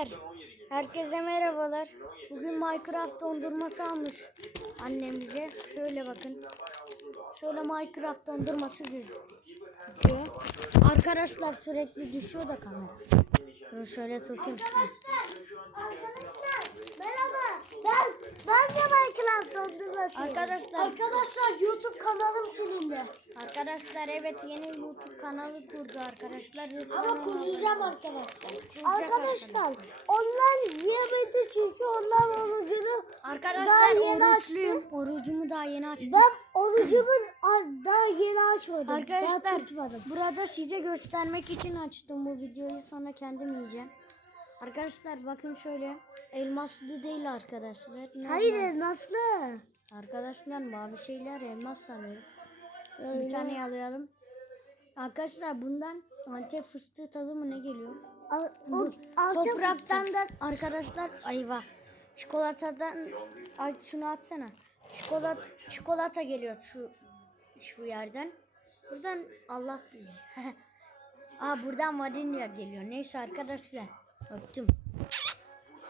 Arkadaşlar herkese merhabalar. Bugün Minecraft dondurması almış annemize. Şöyle bakın. Şöyle Minecraft dondurması gözüküyor. Arkadaşlar sürekli düşüyor da kamera. Şöyle tutayım. Arkadaşlar merhaba. Arkadaşlar Arkadaşlar YouTube kanalım silindi. arkadaşlar evet yeni YouTube kanalı kurdu arkadaşlar. YouTube Ama kuracağım arkadaşlar. Arkadaşlar onlar yemedi çünkü onlar orucunu daha Arkadaşlar yeni oruçluyum. açtım. Orucumu daha yeni açtım. Ben orucumun a- daha yeni açmadım. Daha Arkadaşlar tutmadım. burada size göstermek için açtım bu videoyu sonra kendim yiyeceğim. Arkadaşlar bakın şöyle elmaslı değil arkadaşlar. Ne Hayır var? elmaslı. Arkadaşlar mavi şeyler elmas sanıyorum. Bir tane yalayalım. Arkadaşlar bundan antep fıstığı tadı mı ne geliyor? Al, o, topraktan da arkadaşlar ayva. Çikolatadan ay şunu atsana. Çikolata çikolata geliyor şu şu yerden. Buradan Allah bilir. Aa buradan vanilya geliyor. Neyse arkadaşlar Attım.